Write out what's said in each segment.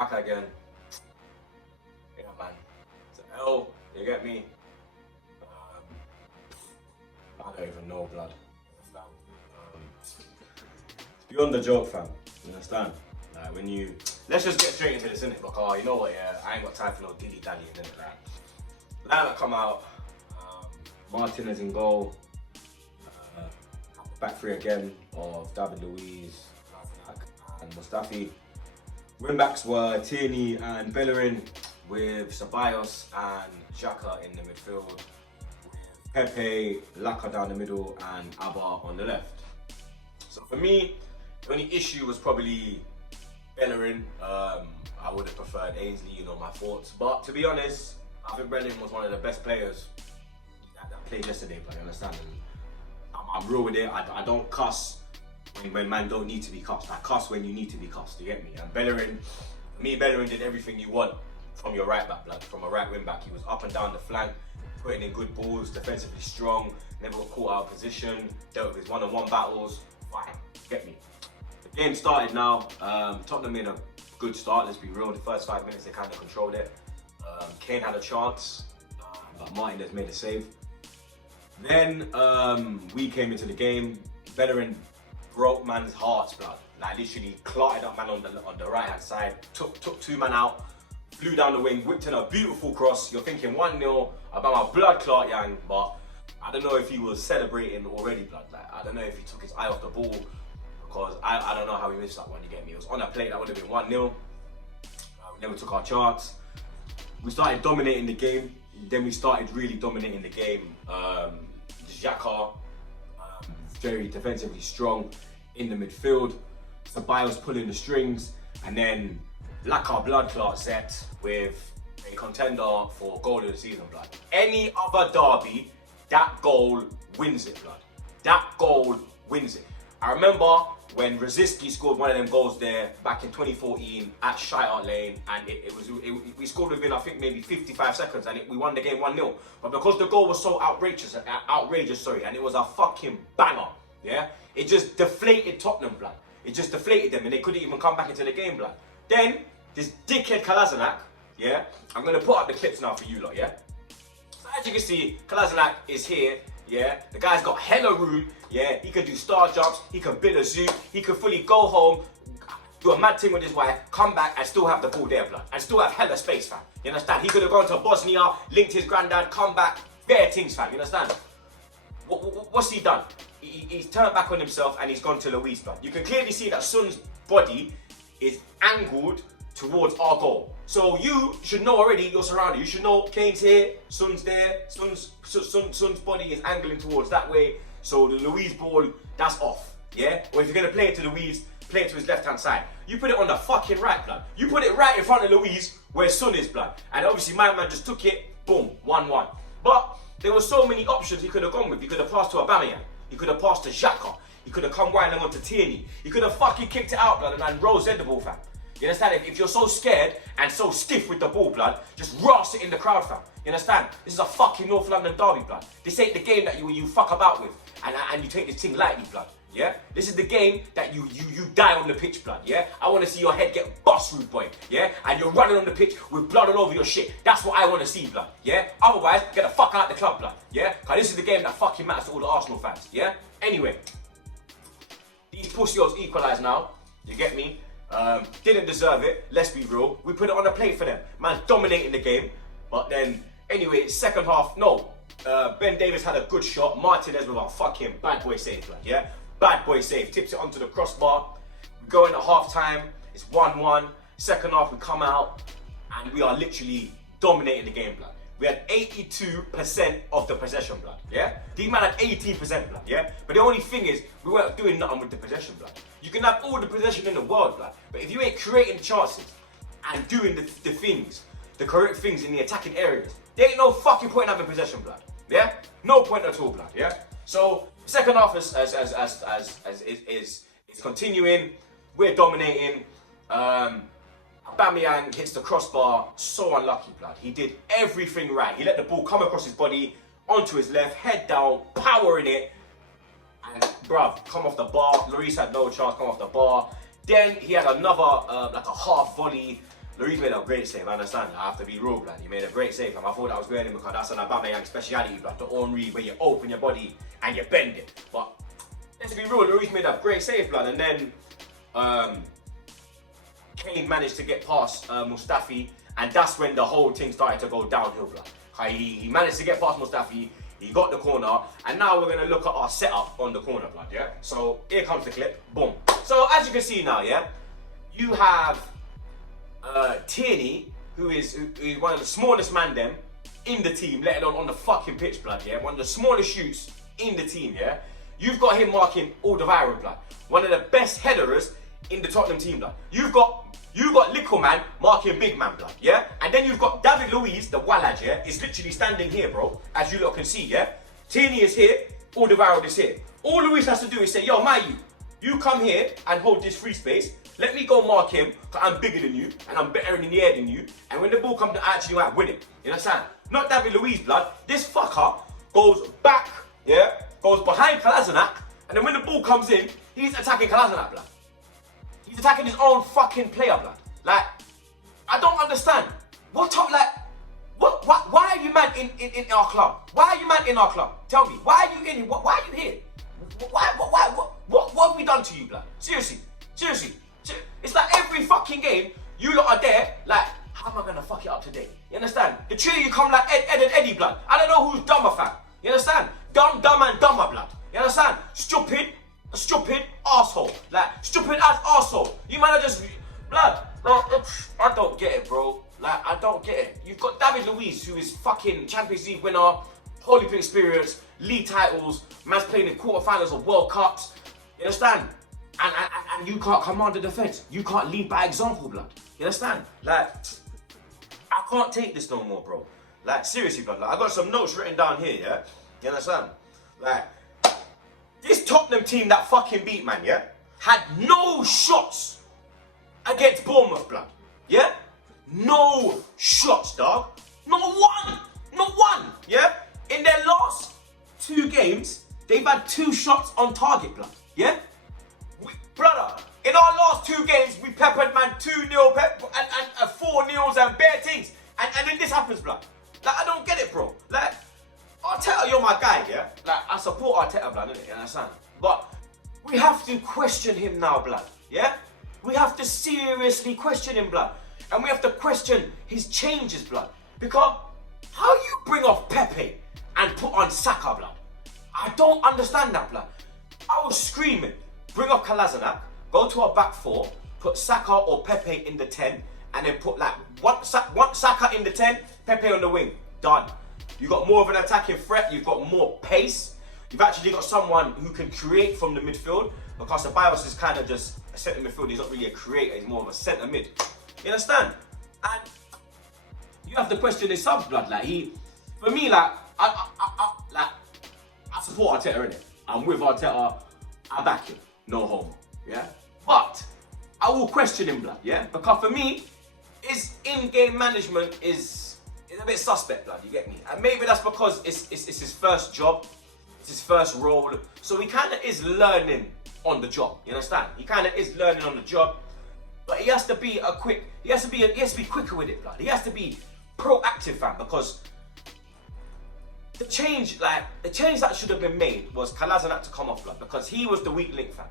back again. Yeah, man. It's an L, you get me? I don't even know, blood. It's beyond the joke, fam. You understand? Like, when you... Let's just get straight into this, innit? Because, you know what, yeah? I ain't got time for no dilly-dally, innit? Like, lineup come out. Martinez in goal. Back three again of David Luiz and Mustafi. Wing backs were Tierney and Bellerin, with Ceballos and Xhaka in the midfield, with Pepe, Laka down the middle and Abba on the left. So for me, the only issue was probably Bellerin. I would have preferred Ainsley, you know my thoughts. But to be honest, I think Bellerin was one of the best players that played yesterday, but you understand? And I'm real with it. I don't cuss when man don't need to be cussed. I cuss when you need to be cussed, you get me? And Bellerin, for me, Bellerin did everything you want from your right back, blood. From a right wing back. He was up and down the flank, putting in good balls, defensively strong, never got caught out of position, dealt with his one-on-one battles. Fine, get me? The game started now. Tottenham made a good start, let's be real. The first 5 minutes they kind of controlled it. Kane had a chance, but Martinez made a save. Then we came into the game. Bellerin broke man's hearts, blood. Like literally clotted up man on the right hand side. Took 2 men out, flew down the wing, whipped in a beautiful cross. You're thinking 1-0 about my blood clot, Yang, but I don't know if he was celebrating already, blood. Like I don't know if he took his eye off the ball, because I don't know how he missed that one. You get me? It was on a plate that would have been 1-0. We never took our chance. We started dominating the game. Then we started really dominating the game. Xhaka, very defensively strong in the midfield. Ceballos pulling the strings, and then Laka blood clot set with a contender for goal of the season, blood. Any other derby, that goal wins it, blood. That goal wins it. I remember when Rosicky scored one of them goals there back in 2014 at Shite Lane, and we scored within I think maybe 55 seconds, and we won the game 1-0. But because the goal was so outrageous, and it was a fucking banger, yeah, it just deflated Tottenham, blood. It just deflated them, and they couldn't even come back into the game, blood. Then this dickhead Kolasinac, yeah, I'm gonna put up the clips now for you lot, yeah. So as you can see, Kolasinac is here. Yeah, the guy's got hella room. Yeah, he can do star jumps, he can build a zoo, he can fully go home, do a mad thing with his wife, come back and still have the ball there, blood, and still have hella space, fam. You understand? He could have gone to Bosnia, linked his granddad, come back, bare things, fam. You understand? What's he done? He's turned back on himself and he's gone to Luiz, blood. You can clearly see that Son's body is angled towards our goal. So you should know already you're surrounded. You should know Kane's here, Son's there, Son's body is angling towards that way. So the Luiz ball, that's off. Yeah? Or if you're gonna play it to Luiz, play it to his left hand side. You put it on the fucking right, blood. You put it right in front of Luiz where Son is, blood. And obviously my man just took it, boom, 1-1. But there were so many options he could have gone with. He could have passed to Aubameyang. He could have passed to Xhaka. He could have come winding on to Tierney. He could have fucking kicked it out, blood, and Rose the ball, fam. You understand? If you're so scared and so stiff with the ball, blood, just ras it in the crowd, fam. You understand? This is a fucking North London derby, blood. This ain't the game that you fuck about with and you take this thing lightly, blood. Yeah? This is the game that you die on the pitch, blood. Yeah? I want to see your head get bust, rude boy. Yeah? And you're running on the pitch with blood all over your shit. That's what I want to see, blood. Yeah? Otherwise, get the fuck out the club, blood. Yeah? Because this is the game that fucking matters to all the Arsenal fans. Yeah? Anyway, these pussios equalise now. You get me? Didn't deserve it, let's be real. We put it on a plate for them. Man dominating the game. But then, anyway, second half, no. Ben Davies had a good shot. Martinez with a fucking bad boy save, like, yeah? Bad boy save. Tips it onto the crossbar. We go into half time. It's 1-1. Second half, we come out. And we are literally dominating the game, blood. We had 82% of the possession, blood, yeah? These man had 18%, blood, yeah? But the only thing is, we weren't doing nothing with the possession, blood. You can have all the possession in the world, blood, but if you ain't creating chances and doing the things, the correct things in the attacking areas, there ain't no fucking point in having possession, blood, yeah? No point at all, blood, yeah? So, second half is continuing, we're dominating, Aubameyang hits the crossbar, so unlucky, blood. He did everything right. He let the ball come across his body, onto his left, head down, power in it, and bruv, come off the bar. Lloris had no chance, come off the bar. Then he had another, like a half volley. Lloris made a great save, I understand. I have to be real, blood. He made a great save, and I thought that was going in because that's an Aubameyang speciality, blood. The Henry, where you open your body and you bend it. But let's be real, Lloris made a great save, blood. And then Kane managed to get past Mustafi, and that's when the whole thing started to go downhill, blood. He managed to get past Mustafi, he got the corner, and now we're going to look at our setup on the corner, blood, yeah? So here comes the clip, boom. So as you can see now, yeah, you have Tierney, who is one of the smallest man them in the team, let alone on the fucking pitch, blood, yeah? One of the smallest shoots in the team, yeah? You've got him marking Alderweireld, blood. One of the best headerers in the Tottenham team, blood. You've got little man marking big man, blood, yeah? And then you've got David Luiz, the Wallad, yeah? Is literally standing here, bro, as you lot can see, yeah? Tierney is here, Alderweireld is here. All Luiz has to do is say, yo, you come here and hold this free space. Let me go mark him, because I'm bigger than you, and I'm better in the air than you. And when the ball comes, I actually might win it. You understand? Not David Luiz, blood. This fucker goes back, yeah? Goes behind Kolasinac, and then when the ball comes in, he's attacking Kolasinac, blood. He's attacking his own fucking player, blood. Like, I don't understand. What up, like, why are you man in our club? Why are you man in our club? Tell me, why are you in here? Why are you here? What have we done to you, blood? Seriously. It's like every fucking game, you lot are there, like, how am I gonna fuck it up today? You understand? The three of you come like Ed and Eddie, blood. I don't know who's dumber, fam. You understand? Dumb and dumber, blood. You understand? Stupid arsehole. Like, stupid ass arsehole. You might have just, blood. I don't get it, bro. Like, I don't get it. You've got David Luiz, who is fucking Champions League winner, Holy experience, league titles, man's playing in quarterfinals of World Cups. You understand? And you can't command the defense. You can't lead by example, blood. You understand? Like, I can't take this no more, bro. Like, seriously, blood. Like, I got some notes written down here, yeah? You understand? Like, this Tottenham team that fucking beat, man, yeah? Had no shots against Bournemouth, blood. Yeah? No shots, dog. Not one, yeah? In their last 2 games, they've had 2 shots on target, blood. Yeah? Brother, in our last 2 games, we peppered man 2-0 and 4-0s and bare things. And then this happens, blood. Like, I don't get it, bro. Like, Arteta, you're my guy, yeah? Like, I support Arteta, blood, innit? You understand? But we have to question him now, blood. Yeah? We have to seriously question him, blood. And we have to question his changes, blood. Because how you bring off Pepe and put on Saka, blood? I don't understand that, blood. I was screaming. Bring off Kolasinac, go to a back 4, put Saka or Pepe in the 10, and then put like one Saka in the 10, Pepe on the wing. Done. You've got more of an attacking threat, you've got more pace, you've actually got someone who can create from the midfield, because Ceballos is kind of just a centre midfield, he's not really a creator, he's more of a centre mid. You understand? And you have to question his subs, blood. Like, for me, like, I support Arteta, innit? I'm with Arteta, I back him. No homo, yeah? But I will question him, blood, yeah? Because for me, his in-game management is a bit suspect, blood, you get me? And maybe that's because it's his first job, it's his first role, so he kind of is learning on the job, you understand? He kind of is learning on the job, but he has to be he has to be quicker with it, blood. He has to be proactive, fam, because the change that should have been made was Kolasinac to come off, blood, because he was the weak link, fam.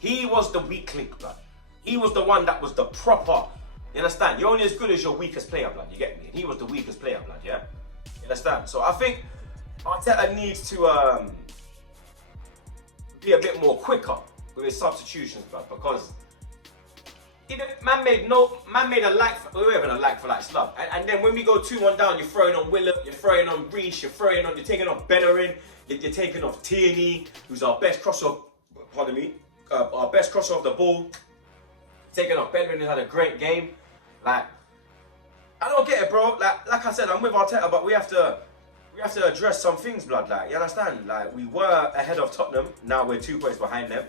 He was the weak link, blood. He was the one that was the proper, you understand? You're only as good as your weakest player, blood, you get me? And he was the weakest player, blood, yeah? You understand? So I think Arteta needs to be a bit more quicker with his substitutions, blood, because man made a like for like slug. And then when we go 2-1 down, you're throwing on Willett, you're throwing on Reece, you're taking off Bellerin, you're taking off Tierney, who's our best crosser, our best crosser of the ball. Taking off Bellerin, who had a great game. Like, I don't get it, bro. Like I said, I'm with Arteta, but we have to address some things, blood. Like, you understand? Like, we were ahead of Tottenham, now we're 2 points behind them.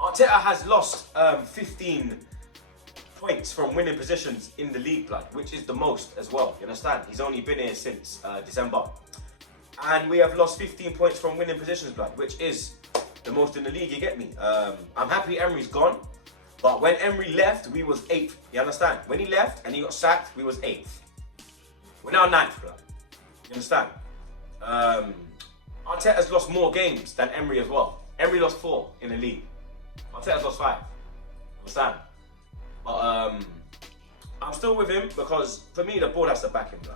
Arteta has lost 15 points from winning positions in the league, blood, which is the most as well. You understand? He's only been here since December. And we have lost 15 points from winning positions, blood, which is the most in the league, you get me? I'm happy Emery's gone. But when Emery left, we was 8th. You understand? When he left and he got sacked, we was 8th. We're now 9th, bro. You understand? Arteta's lost more games than Emery as well. Emery lost 4 in the league. Arteta's lost 5. Understand? But I'm still with him because for me the board has to back him, bro.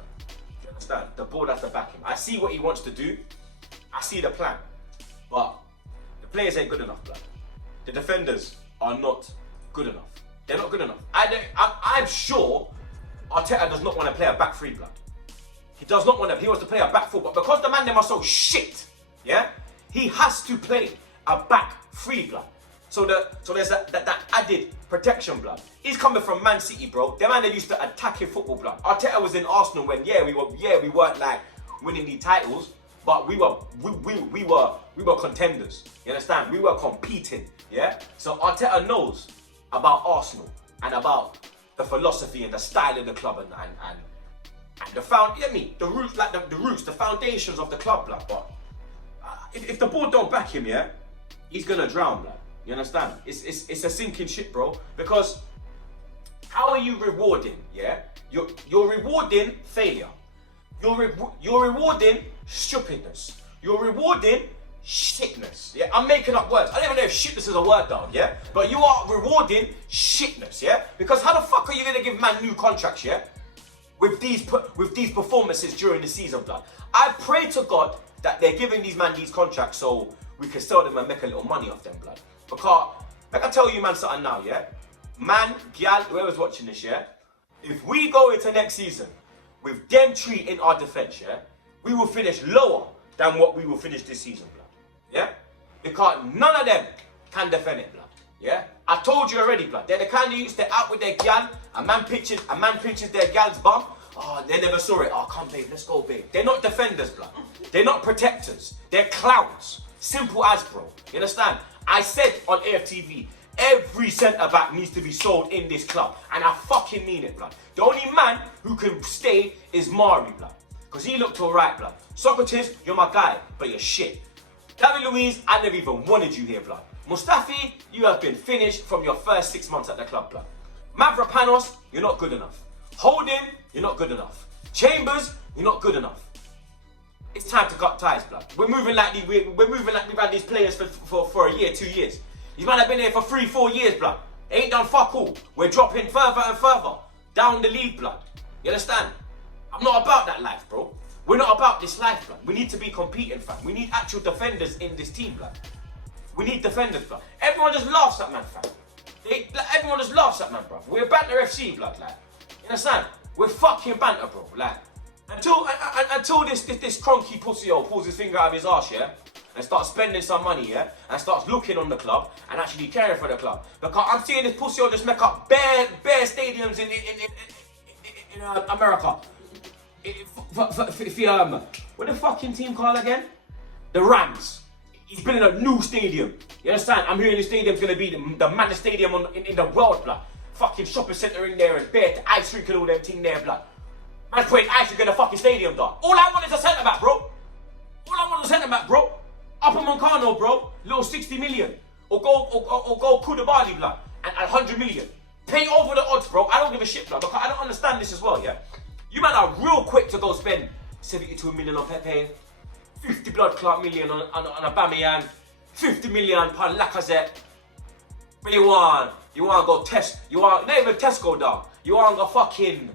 You understand? The board has to back him. I see what he wants to do. I see the plan. But the players ain't good enough, bro. The defenders are not good enough. They're not good enough. I'm sure Arteta does not want to play a back 3, blood. He does not want to. He wants to play a back 4. But because the man them are so shit, yeah, he has to play a back 3, blood. So there's that added protection, blood. He's coming from Man City, bro. The man that used to attacking football, blood. Arteta was in Arsenal when we weren't like winning the titles, but we were contenders. You understand? We were competing, yeah. So Arteta knows about Arsenal and about the philosophy and the style of the club and the roots, like the roots, the foundations of the club, blood. But if the board don't back him, yeah, he's gonna drown, blood. You understand? It's a sinking ship, bro. Because how are you rewarding? Yeah, you're rewarding failure. You're rewarding stupidness. You're rewarding shitness. Yeah, I'm making up words. I don't even know if shitness is a word, though. Yeah, but you are rewarding shitness. Yeah, because how the fuck are you gonna give man new contracts? Yeah, with these performances during the season, blood. I pray to God that they're giving these man these contracts so we can sell them and make a little money off them, blood. Because, like I tell you, man, something now, yeah? Man, gal, whoever's watching this, yeah? If we go into next season with them three in our defence, yeah? We will finish lower than what we will finish this season, blood. Yeah? Because none of them can defend it, blood. Yeah? I told you already, blood. They're the kind of youths, they're out with their gal, a man pinches their gal's bum. Oh, they never saw it. Oh, come, babe, let's go, babe. They're not defenders, blood. They're not protectors. They're clowns. Simple as, bro. You understand? I said on AFTV, every centre-back needs to be sold in this club. And I fucking mean it, blood. The only man who can stay is Mari, blood. Because he looked alright, blood. Socrates, you're my guy, but you're shit. David Luiz, I never even wanted you here, blood. Mustafi, you have been finished from your first 6 months at the club, blood. Mavropanos, you're not good enough. Holding, you're not good enough. Chambers, you're not good enough. It's time to cut ties, blood. We're moving like we've had these players for a year, 2 years. These men have been here for 3-4 years, blood. They ain't done fuck all. We're dropping further and further down the league, blood. You understand? I'm not about that life, bro. We're not about this life, blood. We need to be competing, fam. We need actual defenders in this team, blood. We need defenders, blood. Everyone just laughs at man, fam. Everyone just laughs at man, bro. We're Banter FC, blood, like. You understand? We're fucking banter, bro, like. Until this Kroenke pussy-o pulls his finger out of his arse, yeah, and starts spending some money, yeah, and starts looking on the club and actually caring for the club. Because I'm seeing this pussy-o just make up bare stadiums in America. What the fucking team called again? The Rams. He's building a new stadium. You understand? I'm hearing the stadium's gonna be the maddest stadium in the world, blood. Fucking shopping centre in there and bare ice rink and all them thing there, blood. Man's putting ice in the fucking stadium, dog. All I want is a centre back, bro. All I want is a centre back, bro. Upper Moncano, bro. Little 60 million. Or go Koulibaly, blood. And 100 million. Pay over the odds, bro. I don't give a shit, blood. Because I don't understand this as well, yeah. You man are real quick to go spend 72 million on Pepe, 50 blood clot million on Aubameyang, 50 million on Lacazette. But you want to go test. You want not even Tesco, dog. You want to go fucking.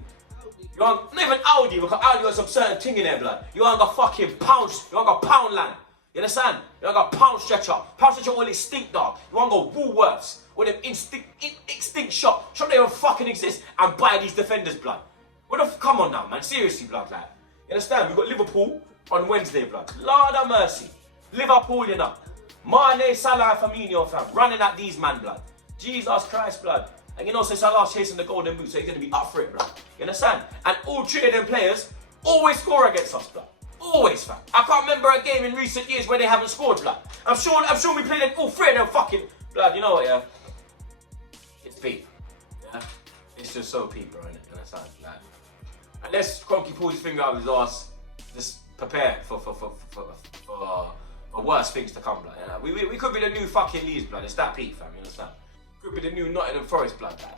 You want not even Audi, because Audi got some certain thing in there, blood. You want to go fucking Pounds. You want to go Poundland. You understand? You want to go Pound Stretcher. Pound Stretcher all extinct, dog. You want to go Woolworths. All them extinct shop. Shop they don't fucking exist and buy these defenders, blood. Come on now, man. Seriously, blood, like. You understand? We've got Liverpool on Wednesday, blood. Lord have mercy. Liverpool, you know. Mane, Salah, and Firmino, fam. Running at these man, blood. Jesus Christ, blood. And you know, since Salah's chasing the golden boot, so he's going to be up for it, blood. You understand? And all three of them players always score against us, blood. Always, fam. I can't remember a game in recent years where they haven't scored, blood. I'm sure we played them, all three of them fucking, blood. You know what, yeah? It's peak. Yeah? It's just so peak, bro, innit? You understand? Like, unless Kroenke pulls his finger out of his ass, just prepare for worse things to come, blood. You know? We could be the new fucking Leeds, blood. It's that peak, fam. You understand? Could be the new Nottingham Forest, blood, like.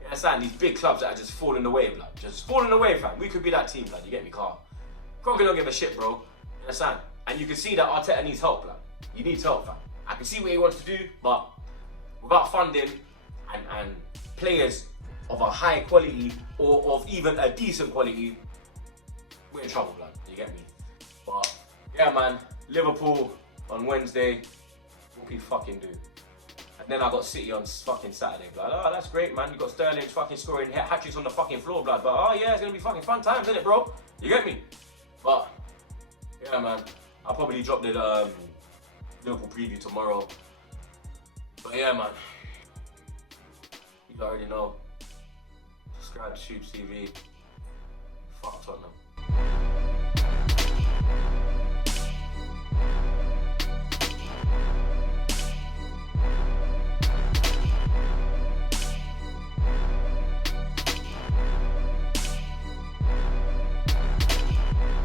You understand? These big clubs that are just falling away, blood. Just falling away, fam. We could be that team, blood. You get me, Carl? Kroenke don't give a shit, bro. You understand? And you can see that Arteta needs help, blood. He needs help, fam. I can see what he wants to do, but without funding and players of a high quality or of even a decent quality, we're in trouble, blood. You get me? But yeah, man. Liverpool on Wednesday. What can you fucking do? And then I got City on fucking Saturday, blood. Oh, that's great, man. You got Sterling fucking scoring hat-tricks on the fucking floor, blood. But oh yeah, it's gonna be fucking fun times, isn't it, bro? You get me? But yeah, man. I'll probably drop the Liverpool preview tomorrow. But yeah, man. You already know. Subscribe to TroopzTV. Fuck Tottenham.